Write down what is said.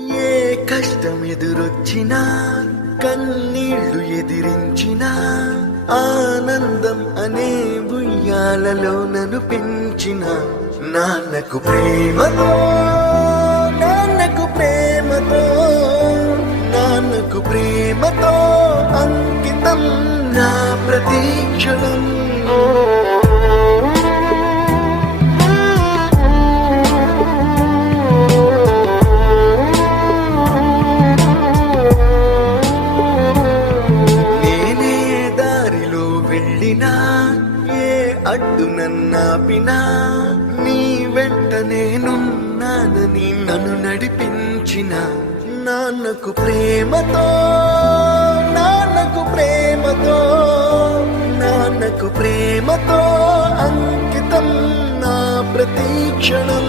ఏ కష్టం ఎదురొచ్చినా కన్నీళ్లు ఎదిరించిన ఆనందం అనే ఉయ్యాలలో నన్ను పెంచిన నాన్నకు ప్రేమతో నాన్నకు ప్రేమతో నాన్నకు ప్రేమతో అంకితం నా ప్రతీక్షణం. ఏ అడ్డు నన్నాపినా నీ వెంట నేనున్నానని నన్ను నడిపించిన నాన్నకు ప్రేమతో నాన్నకు ప్రేమతో నాన్నకు ప్రేమతో అంకితం నా ప్రతీక్షణం.